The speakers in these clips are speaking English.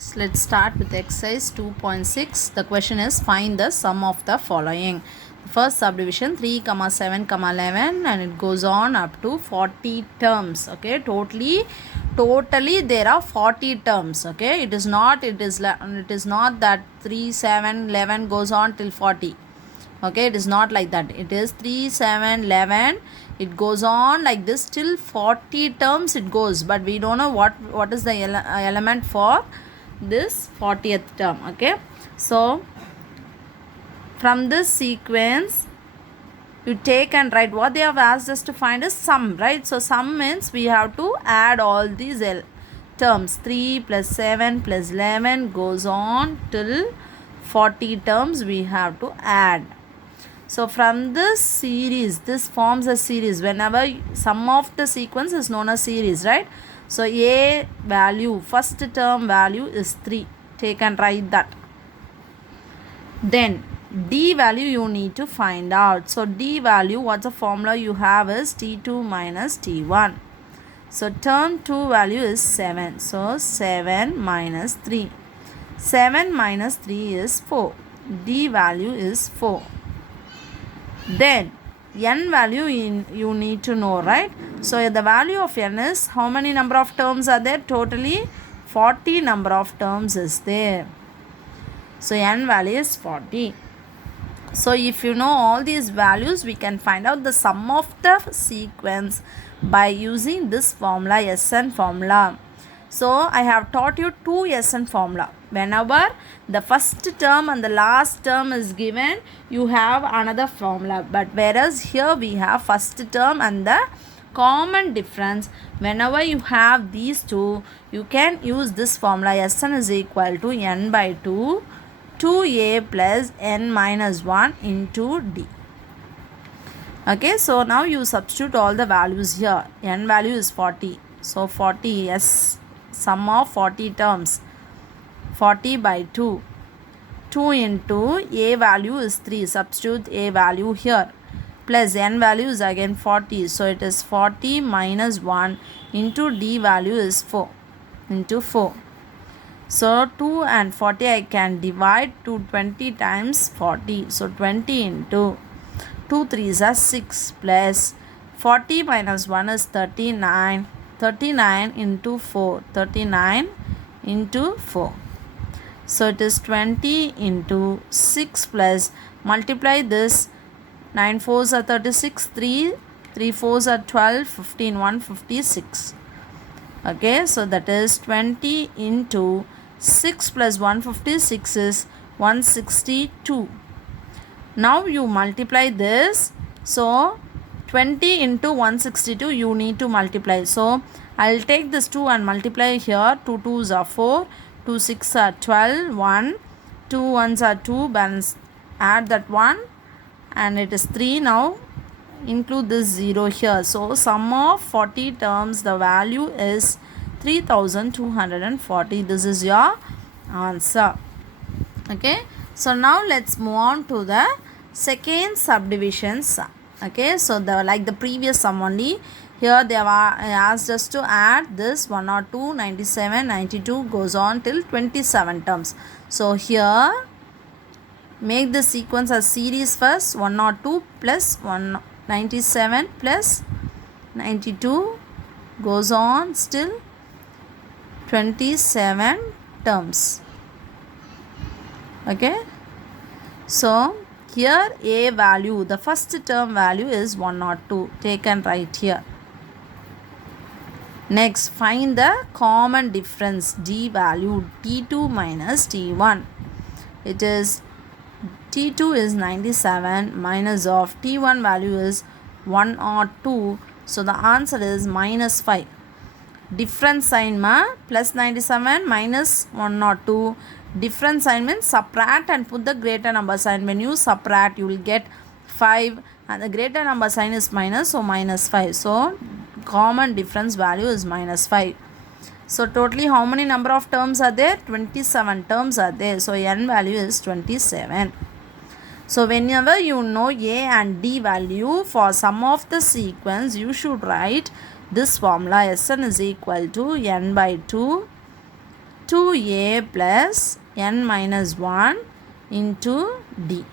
Let's start with exercise 2.6. The question is find the sum of the following. First subdivision 3 comma 7 comma 11 and it goes on up to 40 terms. Okay, totally there are 40 terms. Okay, it is not that 3 7 11 goes on till 40. Okay, it is not like that. It is 3 7 11, it goes on like this till 40 terms it goes, but we don't know what is the element for this 40th term. Okay, so from this sequence you take and write. What they have asked us to find is sum, right? So sum means we have to add all these terms. 3 plus 7 plus 11 goes on till 40 terms we have to add. So from this series, this forms a series. Whenever sum of the sequence is known as series, right? So A value, first term value is 3. Take and write that. Then D value you need to find out. So D value, what's the formula you have is T2 minus T1. So term 2 value is 7. So 7 minus 3. 7 minus 3 is 4. D value is 4. Then n value you need to know, right? So the value of n is how many number of terms are there? Totally 40 number of terms is there. So n value is 40. So if you know all these values, we can find out the sum of the sequence by using this formula, Sn formula. So I have taught you two Sn formula. Whenever the first term and the last term is given, you have another formula. But whereas here we have first term and the common difference. Whenever you have these two, you can use this formula. Sn is equal to n by 2, 2a plus n minus 1 into d. Okay, so now you substitute all the values here. N value is 40. So 40, yes, sum of 40 terms. 40 by 2. 2 into a value is 3. Substitute a value here. Plus n value is again 40. So it is 40 minus 1 into d value is 4. Into 4. So 2 and 40 I can divide to 20 times 40. So 20 into 2 3s are 6 plus 40 minus 1 is 39. 39 into 4. 39 into 4. So it is 20 into 6 plus multiply this. 9 4s are 36. 3 4s are 12. 15 156. Okay, so that is 20 into 6 plus 156 is 162. Now you multiply this. So 20 into 162 you need to multiply. So I'll take this 2 and multiply here. 2 2s are 4. 2 6 are 12. 1. 2 1s are 2. Balance. Add that 1. And it is 3 now. Include this 0 here. So sum of 40 terms, the value is 3240. This is your answer. Okay. So now let's move on to the second subdivision sum. Okay. So like the previous sum only. Here they have asked us to add this 102, 97, 92 goes on till 27 terms. So here make the sequence as series first. 102 plus 197 plus 92 goes on still 27 terms. Okay. So here a value, the first term value is 102. Take and write here. Next, find the common difference d value t2 minus t1. It is t2 is 97 minus of t1 value is 102. So the answer is minus 5. Difference sign plus 97 minus 102. Difference sign means subtract and put the greater number sign. When you subtract, you will get 5 and the greater number sign is minus, so minus 5. So common difference value is minus 5. So totally how many number of terms are there? 27 terms are there. So n value is 27. So whenever you know a and d value for sum of the sequence, you should write this formula. Sn is equal to n by 2 2a plus n minus 1 into d.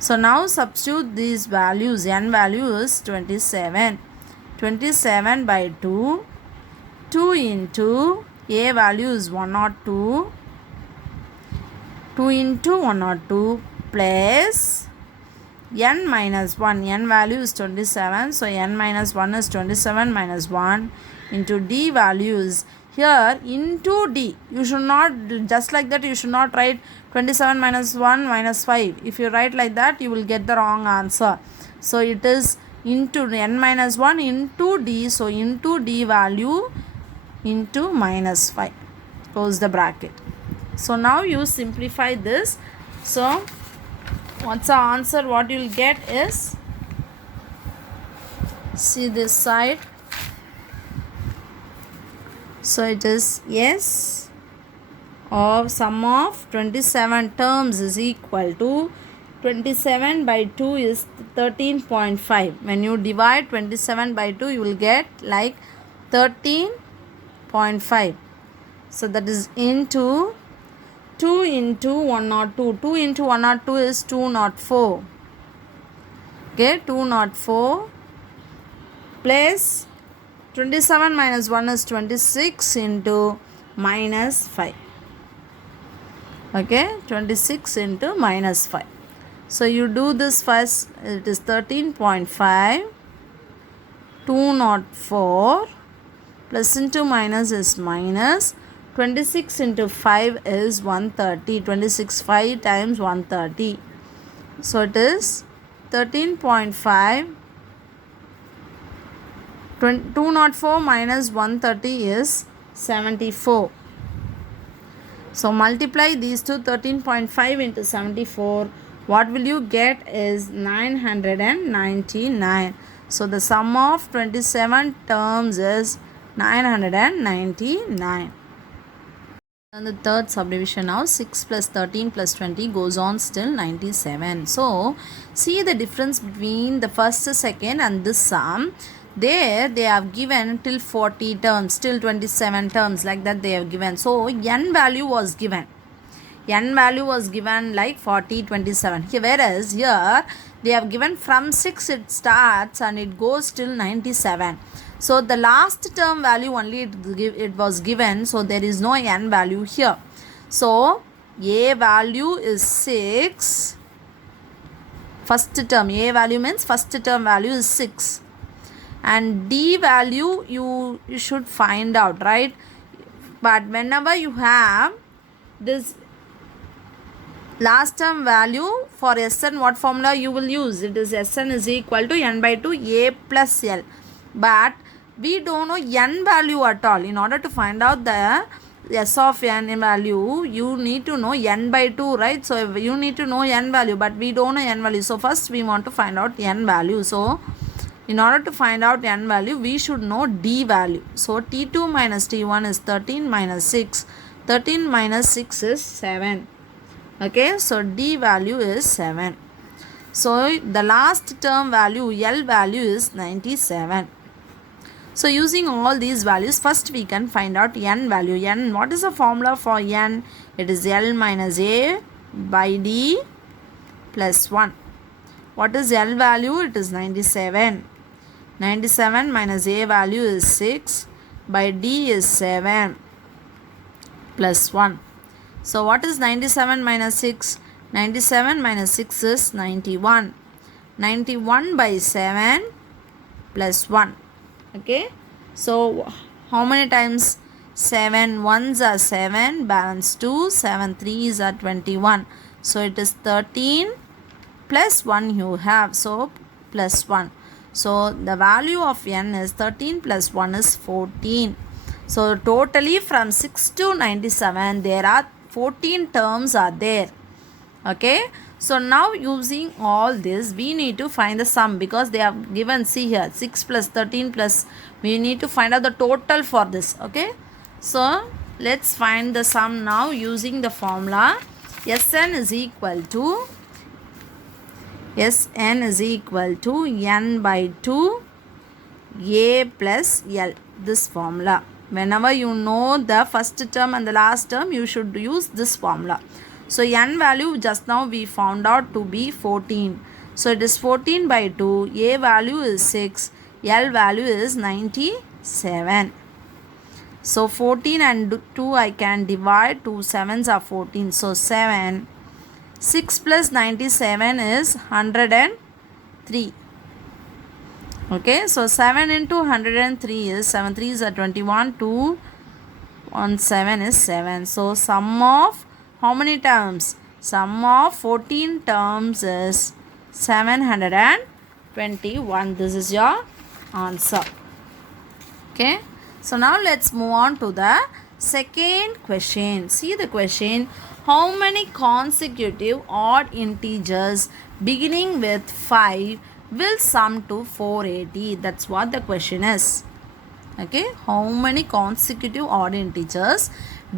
So now substitute these values. N value is 27. 27 by 2. 2 into a value is 102. 2 into 102 plus n minus 1. N value is 27. So n minus 1 is 27 minus 1 into d values. Here into d, you should not, just like that, you should not write 27 minus 1 minus 5. If you write like that, you will get the wrong answer. So it is into n minus 1 into d. So into d value into minus 5. Close the bracket. So now you simplify this. So what's the answer? What you will get is, see this side. So it is yes, of sum of 27 terms is equal to 27 by 2 is 13.5. When you divide 27 by 2, you will get like 13.5. So that is into 2 into 102. 2 into 102 is 204. Okay, 204 plus 27 minus 1 is 26 into minus 5. Okay, 26 into minus 5. So you do this first. It is 13.5. 204 plus into minus is minus. 26 into 5 is 130. 26 5 times 130. So it is 13.5. 204 minus 130 is 74. So multiply these two, 13.5 into 74. What will you get is 999. So the sum of 27 terms is 999. And the third subdivision now, 6 plus 13 plus 20 goes on still 97. So see the difference between the first, second and this sum. There they have given till 40 terms, till 27 terms, like that they have given. So n value was given. N value was given like 40, 27. Here, whereas here they have given from 6 it starts and it goes till 97. So the last term value only it was given. So there is no n value here. So a value is 6. First term, a value means first term value is 6. And d value you should find out, right? But whenever you have this last term value for Sn, what formula you will use? It is Sn is equal to n by 2 a plus l. But we don't know n value at all. In order to find out the S of n value, you need to know n by 2, right? So you need to know n value, but we don't know n value. So first we want to find out n value. So in order to find out n value, we should know d value. So t2 minus t1 is 13 minus 6. 13 minus 6 is 7. Okay, so d value is 7. So the last term value, L value is 97. So using all these values, first we can find out n value. N, what is the formula for n? It is L minus a by d plus 1. What is L value? It is 97. 97 minus a value is 6 by d is 7 plus 1. So what is 97 minus 6? 97 minus 6 is 91. 91 by 7 plus 1. Okay. So how many times? 7 ones are 7, balance 2, 7 3s are 21. So it is 13 plus 1 you have. So plus 1. So the value of n is 13 plus 1 is 14. So totally from 6 to 97 there are 14 terms are there. Okay. So now using all this we need to find the sum, because they have given, see here, 6 plus 13 plus, we need to find out the total for this. Okay. So let's find the sum now using the formula. Sn is equal to n by 2 a plus l, this formula. Whenever you know the first term and the last term, you should use this formula. So n value just now we found out to be 14. So it is 14 by 2. A value is 6. L value is 97. So 14 and 2 I can divide. 2 7s are 14. So 7. 6 plus 97 is 103. Okay, so 7 into 103 is 7 3s are 21. 2 1 7 is 7. So sum of how many terms? Sum of 14 terms is 721. This is your answer. Okay, so now let's move on to the second question. See the question. How many consecutive odd integers beginning with 5 will sum to 480? That's what the question is. Okay, how many consecutive odd integers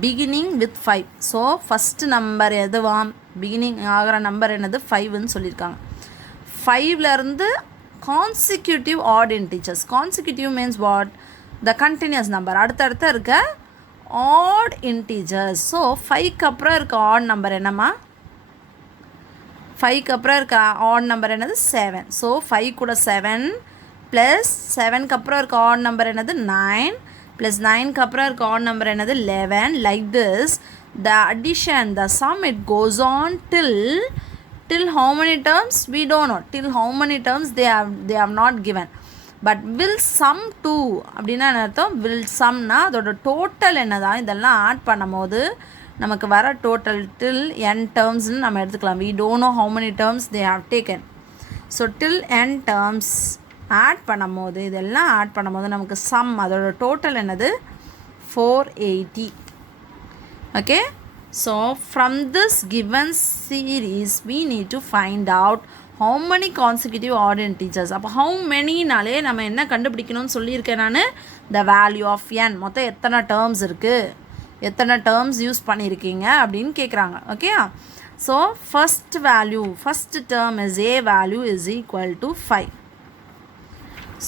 beginning with 5? So first number எதுவாம் beginning ஆகிற number என்னது 5ன்னு சொல்லியிருக்காங்க. 5ல இருந்து consecutive odd integers. Consecutive means what? The continuous number. அடுத்தடுத்த இருக்க odd integers. So 5க்கு அப்புறம் இருக்க odd number என்னம்மா? 5க்கு அப்புறம் இருக்க odd number என்னது 7. So 5 கூட 7 plus 7க்கு அப்புறம் இருக்க odd number என்னது 9 plus 9க்கு அப்புறம் இருக்க odd number என்னது 11. Like this, the addition, the sum, it goes on till how many terms? We don't know. Till how many terms they have not given. But will sum to அப்படின்னா என்ன அர்த்தம்? will sumனா அதோட total என்னதான் இதெல்லாம் add பண்ணும்போது நமக்கு வர total till n termsன்னு நம்ம எடுத்துக்கலாம். We don't know how many terms they have taken. So till n terms add பண்ணும்போது இதெல்லாம் ஆட் பண்ணும்போது நமக்கு sum அதோட டோட்டல் என்னது 480. Okay, so from this given series we need to find out how many consecutive odd integers. அப்போ how manyனாலே நம்ம என்ன கண்டுபிடிக்கணும்னு சொல்லியிருக்கேன் நான், the value of n. மொத்தம் எத்தனை டேர்ம்ஸ் இருக்குது, எத்தனை டேர்ம்ஸ் யூஸ் பண்ணியிருக்கீங்க அப்படின்னு கேட்குறாங்க. Okay, so first value, first term is a value is equal to 5.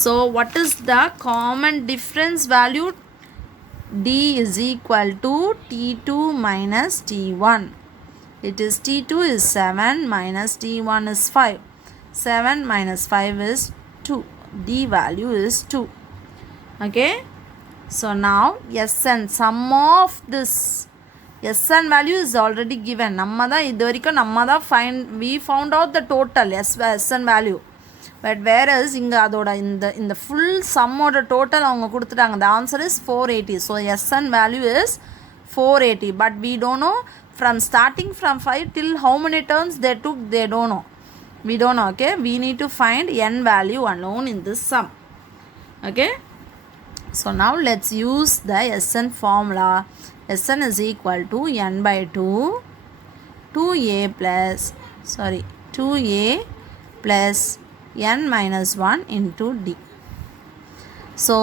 So what is the common difference value? D is equal to T2 minus T1. It is T2 is 7 minus T1 is 5. 7 minus 5 is 2. D value is 2. Okay, so now Sn, sum of this Sn value is already given. நம்ம தான் இது வரைக்கும் நம்ம தான் we found out the total Sn value. But whereas இங்கே அதோட இந்த full sumோட total அவங்க கொடுத்துட்டாங்க. The answer is 480. So Sn value is 480. But we don't know from starting from 5 till how many terms they took, they don't know. We don't know. Okay, we need to find n value alone in this sum. Okay, so now let's use the Sn formula. Sn is equal to n by 2a plus n minus 1 into d. So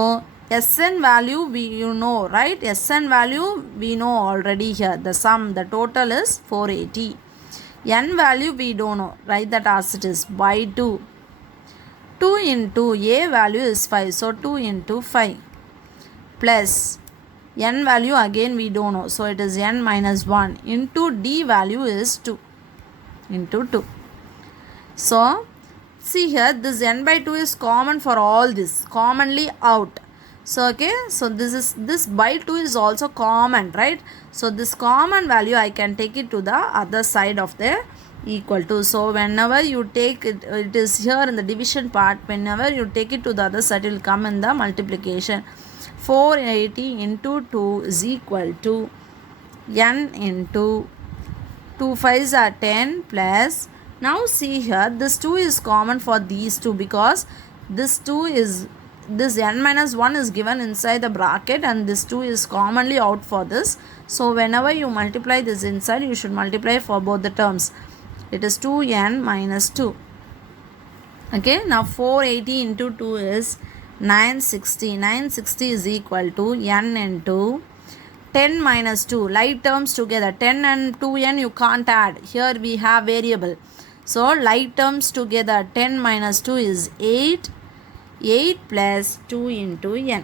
Sn value you know, right? Sn value we know already here. The sum, the total is 480. N value we don't know. Write that as it is, by 2. 2 into a value is 5. So 2 into 5 plus n value again we don't know. So it is n minus 1 into d value is 2 into 2. So see here, this n by 2 is common for all this, commonly out. So okay, so this by 2 is also common, right? So this common value I can take it to the other side of the equal to. So whenever you take it, it is here in the division part. Whenever you take it to the other side, it will come in the multiplication. 480 into 2 is equal to n into 2 5s are 10 plus. Now see here, this 2 is common for these two because this n minus 1 is given inside the bracket and this 2 is commonly out for this. So whenever you multiply this inside, you should multiply for both the terms. It is 2n minus 2. Okay, now 480 into 2 is 960. 960 is equal to n into 10 minus 2. Like terms together, 10 and 2n you can't add. Here we have variable. So like terms together, 10 minus 2 is 8. 8 plus 2 into n.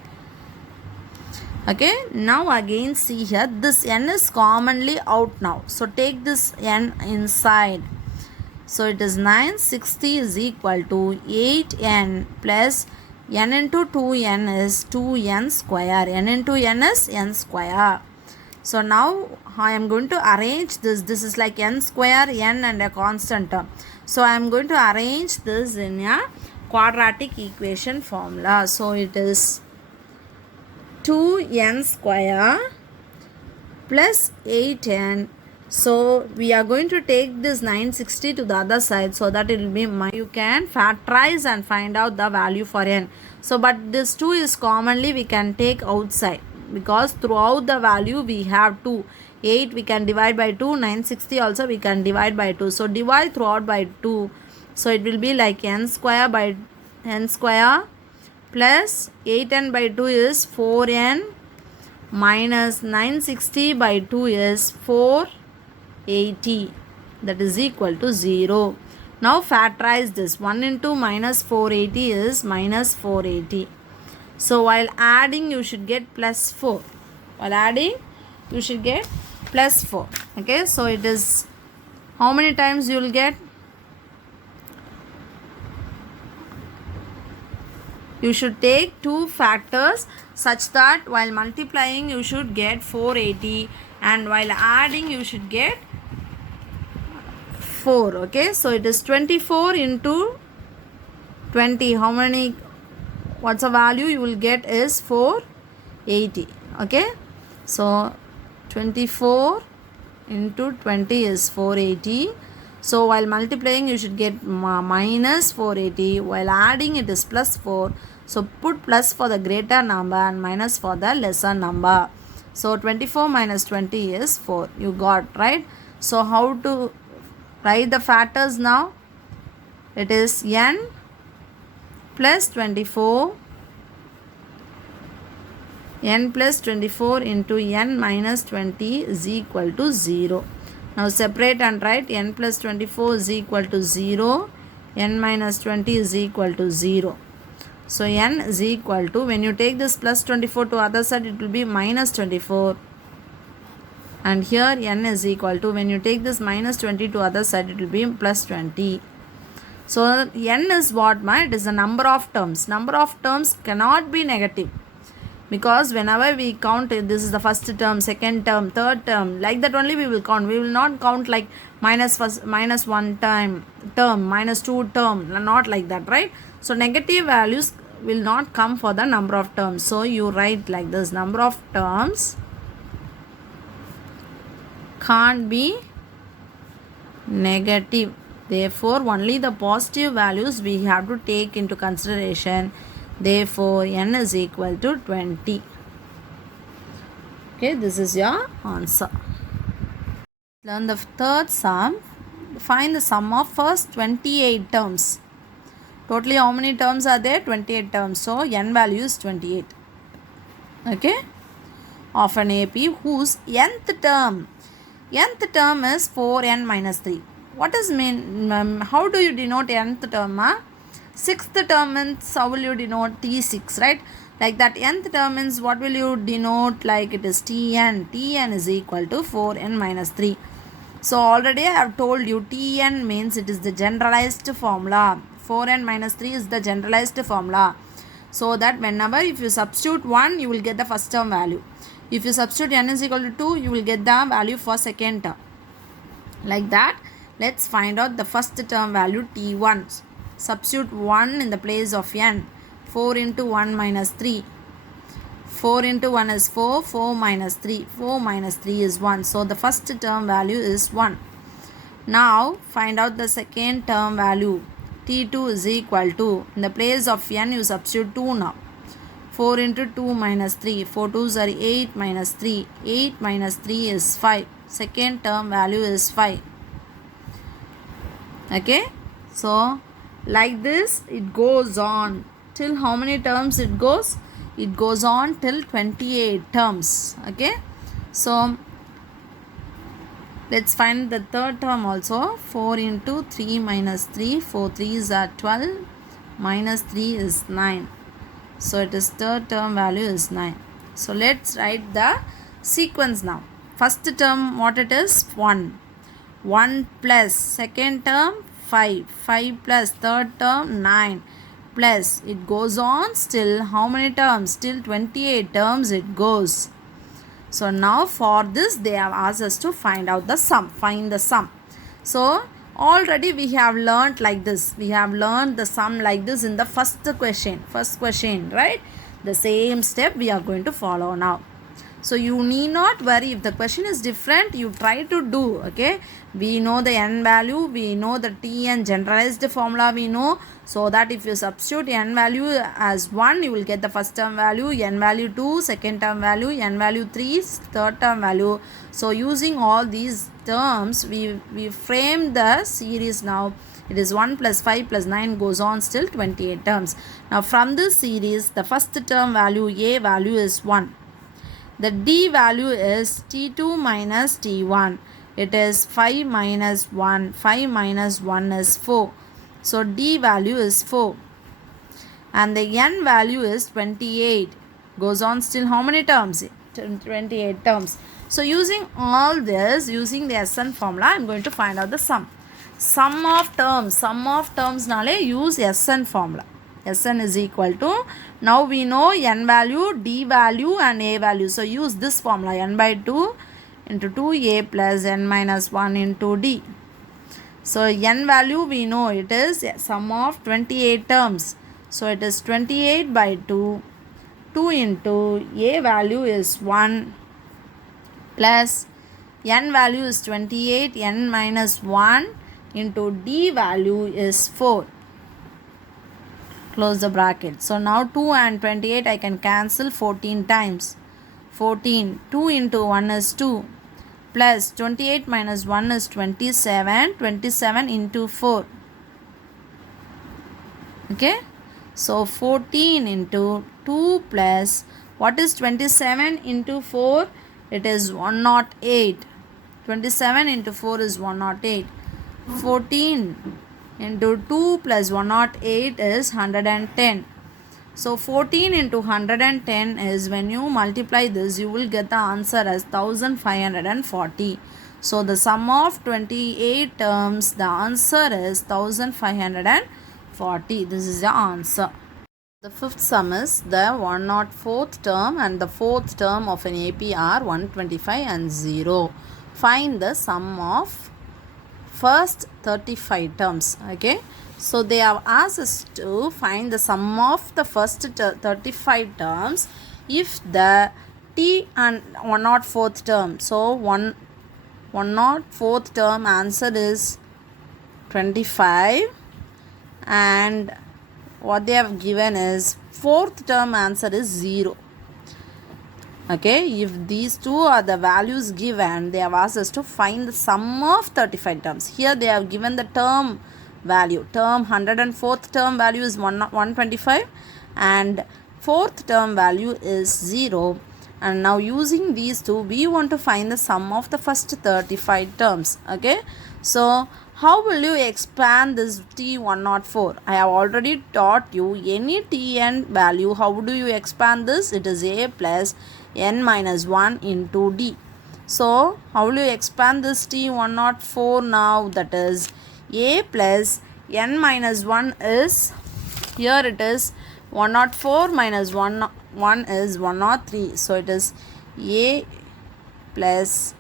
Okay, now again see here, this n is commonly out now. So take this n inside. So it is 960 is equal to 8n plus n into 2n is 2n square. N into n is n square. So now I am going to arrange this. This is like n square, n and a constant term. So I am going to arrange this in a quadratic equation formula. So it is 2n square plus 8n. So we are going to take this 960 to the other side, so that it will be you can factorize and find out the value for n. So but this 2 is commonly we can take outside, because throughout the value we have 2. 8 we can divide by 2, 960 also we can divide by 2. So divide throughout by 2. So it will be like n square by n square plus 8n by 2 is 4n minus 960 by 2 is 480, that is equal to 0. Now factorize this. 1 into minus 480 is minus 480. So while adding you should get plus 4. While adding you should get plus 4. Okay, so it is how many times you will get? You should take two factors such that while multiplying you should get 480 and while adding you should get 4. Okay, so it is 24 into 20. How many? What's the value you will get is 480. Okay, so 24 into 20 is 480. So while multiplying you should get minus 480. While adding it is plus 4. So put plus for the greater number and minus for the lesser number. So 24 minus 20 is 4. You got, right? So how to write the factors now? It is n plus 24. N plus 24 into n minus 20 is equal to 0. Now separate and write. N plus 24 is equal to 0. N minus 20 is equal to 0. So n is equal to, when you take this plus 24 to other side, it will be minus 24. And here n is equal to, when you take this minus 20 to other side, it will be plus 20. So n is what, ma? It is the number of terms. Number of terms cannot be negative. Because whenever we count, this is the first term, second term, third term, like that only we will count. We will not count like minus 1 term, minus 2 term, not like that, right? So negative values will not come for the number of terms. So you write like this: number of terms can't be negative. Therefore, only the positive values we have to take into consideration. Therefore, n is equal to 20. Okay, this is your answer. Learn the third sum. Find the sum of first 28 terms. Totally how many terms are there? 28 terms. So, n value is 28. Okay. Of an AP whose nth term is 4n minus 3. What does mean? How do you denote nth term? Sixth term means how will you denote? T6, right? Like that. Nth term means what will you denote? Like it is Tn. Tn is equal to 4n minus 3. So already I have told you Tn means it is the generalized formula. 4n minus 3 is the generalized formula. So that whenever if you substitute 1, you will get the first term value. If you substitute n is equal to 2, you will get the value for second term. Like that. Let's find out the first term value T1. Substitute 1 in the place of n. 4 into 1 minus 3. 4 into 1 is 4. 4 minus 3. 4 minus 3 is 1. So the first term value is 1. Now find out the second term value. T2 is equal to, in the place of n you substitute 2 now. 4 into 2 minus 3. 4 2s are 8 minus 3. 8 minus 3 is 5. Second term value is 5. Okay. So like this it goes on till how many terms it goes? It goes on till 28 terms. Okay. So let's find the third term also. 4 into 3 minus 3. 4 3s are 12. Minus 3 is 9. So it is third term value is 9. So let's write the sequence now. First term, what it is? 1. 1 plus second term 5. 5 plus third term 9. Plus it goes on still how many terms? Till 28 terms it goes. So now for this they have asked us to find out the sum. Find the sum. So already we have learnt like this. We have learned the sum like this in the first question. First question, right? The same step we are going to follow now. So you need not worry if the question is different, you try to do, okay. We know the n value, we know the Tn generalized formula we know, so that if you substitute n value as 1, you will get the first term value, n value 2, second term value, n value 3, third term value. So using all these terms, we frame the series now. It is 1 plus 5 plus 9 goes on still 28 terms. Now from this series, the first term value, a value is 1. The d value is t2 minus t1. It is 5 minus 1. 5 minus 1 is 4. So d value is 4. And the n value is 28. Goes on still how many terms? 28 terms. So using all this, using the Sn formula, I am going to find out the sum. Sum of terms nale use Sn formula. Sn is equal to, now we know n value, d value and a value. So use this formula, n by 2 into 2a plus n minus 1 into d. So n value we know it is sum of 28 terms. So it is 28 by 2. 2 into a value is 1 plus n value is 28, n minus 1 into d value is 4. Close the bracket. So now 2 and 28 I can cancel 14 times. 14. 2 into 1 is 2. Plus 28 minus 1 is 27. 27 into 4. Okay. So 14 into 2 plus, what is 27 into 4? It is 108. 27 into 4 is 108. 14 into 2 plus 108 is 110. So 14 into 110 is, when you multiply this, you will get the answer as 1540. So the sum of 28 terms, the answer is 1540. This is the answer. The fifth sum is the 104th term and the fourth term of an AP are 125 and 0. Find the sum of first 35 terms. Okay, so they have asked us to find the sum of the first 35 terms if the t and 104th term. So 104th term answer is 25 and what they have given is fourth term answer is 0. Okay, if these two are the values given, they have asked us to find the sum of 35 terms. Here they have given the term value. Term 104th term value is 125 and fourth term value is 0. And now using these two, we want to find the sum of the first 35 terms. Okay, so how will you expand this T104? I have already taught you any Tn value. How do you expand this? It is a plus n minus 1 into d. So how will you expand this T104 now? That is a plus n minus 1 is, here it is 104 minus 1 is 103. So it is a plus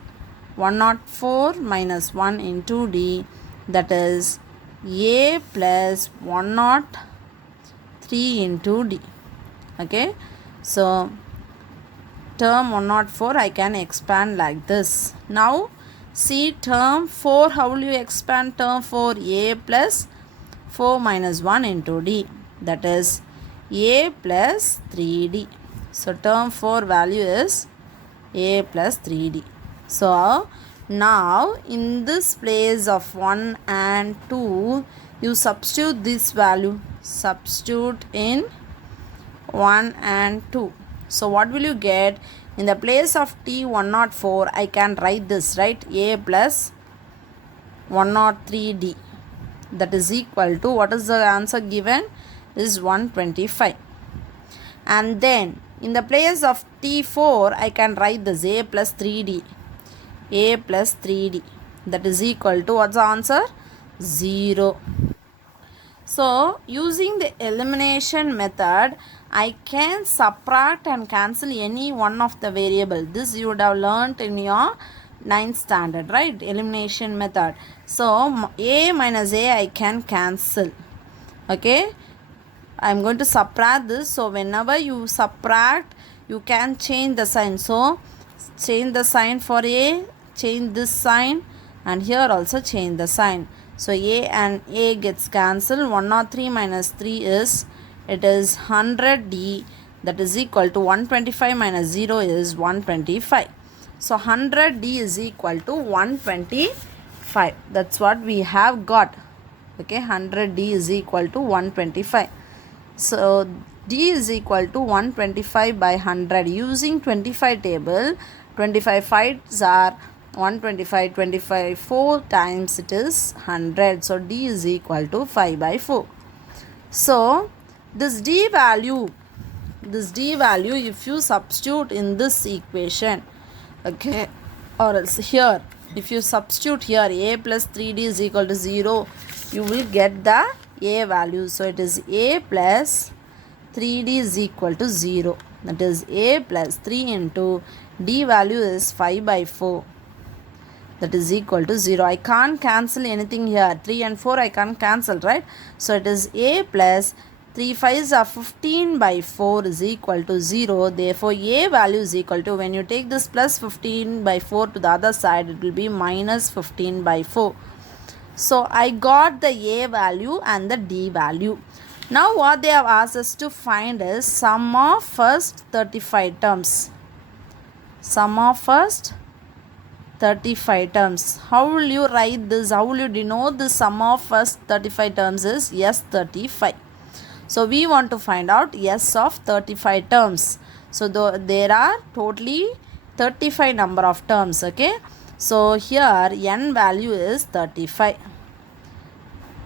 104 minus 1 into d, that is a plus 103 into d. Okay, so term 104 I can expand like this. Now see term 4, how will you expand term 4? A plus 4 minus 1 into d, that is a plus 3d. So term 4 value is a plus 3d. So now in this place of 1 and 2, you substitute this value. Substitute in 1 and 2. So what will you get? In the place of T104, I can write this, right? A plus 103d. That is equal to, what is the answer given? Is 125. And then In the place of T4, I can write this a plus 3d. A plus 3d. That is equal to, what's the answer? 0. So, using the elimination method, I can subtract and cancel any one of the variable. This you would have learnt in your 9th standard, right? Elimination method. So, a minus a I can cancel. Okay. I am going to subtract this. So, whenever you subtract, you can change the sign. So, change the sign for a, change this sign, and here also change the sign. So, a and a gets cancelled. 103 minus 3 is, it is 100d, that is equal to 125 minus 0 is 125. So, 100d is equal to 125. That's what we have got. Okay, 100d is equal to 125. So, d is equal to 125 by 100. Using 25 table, 25 5s are 125, 25 4 times it is 100. So, d is equal to 5 by 4. So, this d value if you substitute in this equation, okay, or else here, if you substitute here a plus 3d is equal to 0, you will get the a value. So, it is a plus 3d is equal to 0. That is a plus 3 into d value is 5 by 4. That is equal to 0. I can't cancel anything here. 3 and 4 I can't cancel, right? So, it is a plus 3 5s are 15 by 4 is equal to 0. Therefore, a value is equal to, when you take this plus 15 by 4 to the other side, it will be minus 15 by 4. So, I got the a value and the d value. Now, what they have asked us to find is sum of first 35 terms. Sum of first 35 terms. How will you write this? How will you denote the sum of first 35 terms is S35. So, we want to find out S of 35 terms. So, there are totally 35 number of terms. Okay. So, here n value is 35.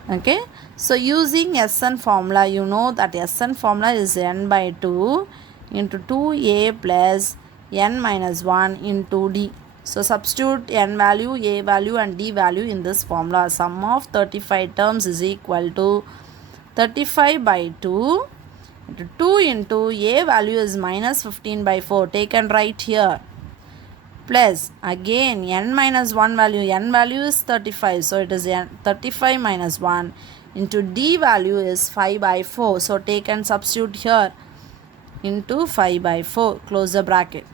Okay. So, using Sn formula, you know that Sn formula is n by 2 into 2a plus n minus 1 into d. So, substitute n value, a value and d value in this formula. Sum of 35 terms is equal to 35 by 2 into 2 into a value is minus 15 by 4. Take and write here. Plus again n minus 1 value. N value is 35. So, it is 35 minus 1 into d value is 5 by 4. So, take and substitute here into 5 by 4. Close the bracket.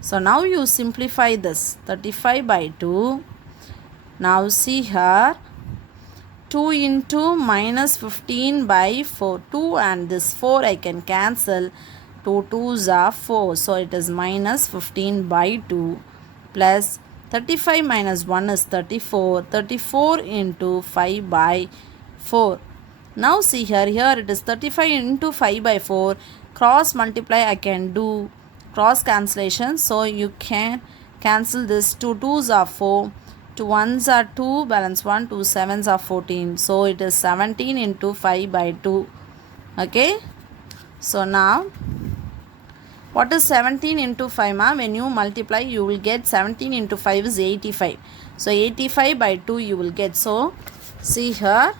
So, now you simplify this. 35 by 2. Now, see here. 2 into minus 15 by 4. 2 and this 4 I can cancel. 2 2s are 4. So, it is minus 15 by 2 plus 35 minus 1 is 34. 34 into 5 by 4. Now, see here. Here it is 35 into 5 by 4. Cross multiply I can do. Cross cancellation. So, you can cancel this. 2 2s are 4. 2 1s are 2. Balance 1. 2 7s are 14. So, it is 17 into 5 by 2. Okay. So, now, what is 17 into 5, ma? When you multiply, you will get 17 into 5 is 85. So, 85 by 2 you will get. So, see here.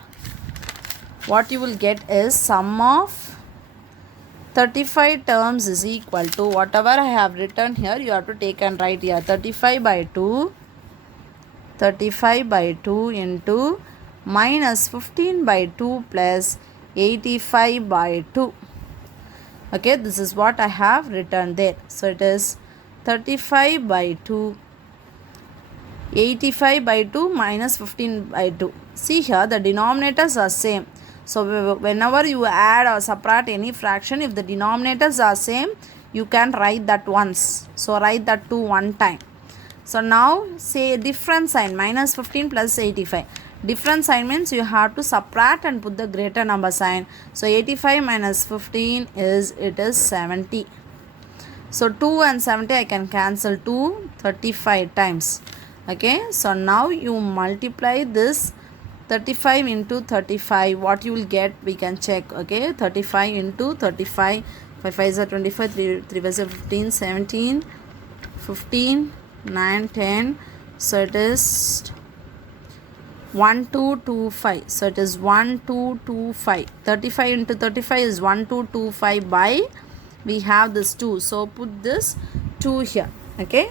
What you will get is sum of 35 terms is equal to whatever I have written here, you have to take and write here. 35 by 2 into minus 15 by 2 plus 85 by 2. Okay, this is what I have written there. So, it is 35 by 2, 85 by 2 minus 15 by 2. See here, the denominators are same. So, whenever you add or subtract any fraction, if the denominators are same, you can write that once. So, write that 2 one time. So, now say different sign, minus 15 plus 85. Different sign means you have to subtract and put the greater number sign. So, 85 minus 15 is, it is 70. So, 2 and 70 I can cancel 2 35 times. Okay. So, now you multiply this 35 into 35. What you will get, we can check. Okay. 35 into 35. 5 5s are 25, 3 5s are 15, 17, 15, 9, 10. So it is 1225. So it is 1225. 35 into 35 is 1225 by, we have this 2. So put this 2 here. Okay.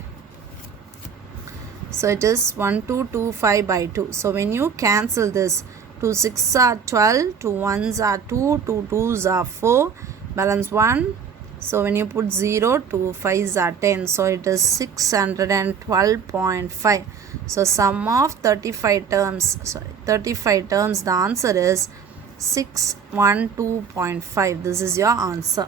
So it is 1225 by 2. So when you cancel this, 2 6 are 12, 2 1s are 2, 2 2s are 4, balance 1. So when you put 0, 2 5s are 10. So it is 612.5. So sum of 35 terms, the answer is 612.5. This is your answer.